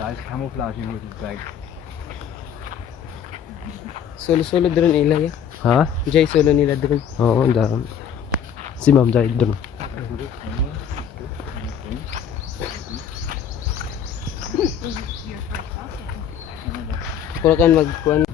Guys, camouflaging with his bag. Solo-solo drone ila ya. Ha? Jay solo nila drone. Oo, ang dami. Si Ma'am Jai doon. Kung kan magkuhan.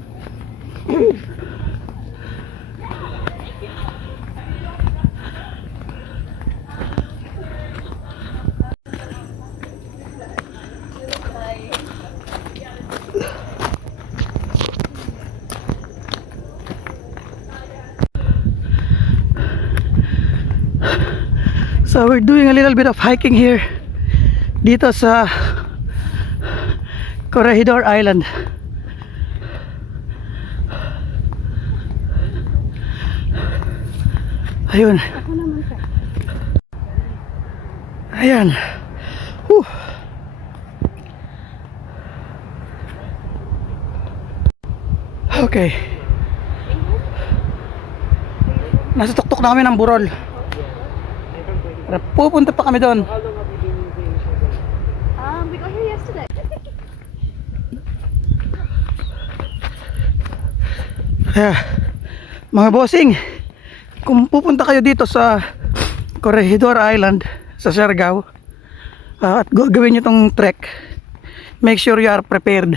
So we're doing a little bit of hiking here dito sa Corregidor Island. Ayun. Ayan. Whew. Okay. Nasa tuktok na kami ng Burol. Pupunta pa kami doon. We got here yesterday. Kaya, mga bossing, kung pupunta kayo dito sa Corregidor Island sa Siargao, at gawin nyo tong trek, make sure you are prepared.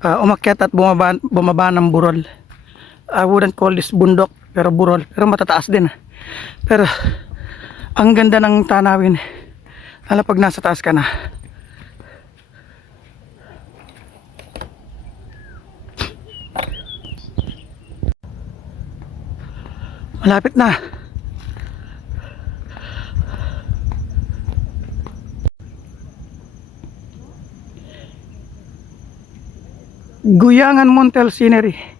Umakyat at bumaba ng Burol. I wouldn't call this bundok, pero Burol, pero matataas din. Pero ang ganda ng tanawin, lalo pag nasa taas ka na. Malapit na. Guyangan Montel Scenery.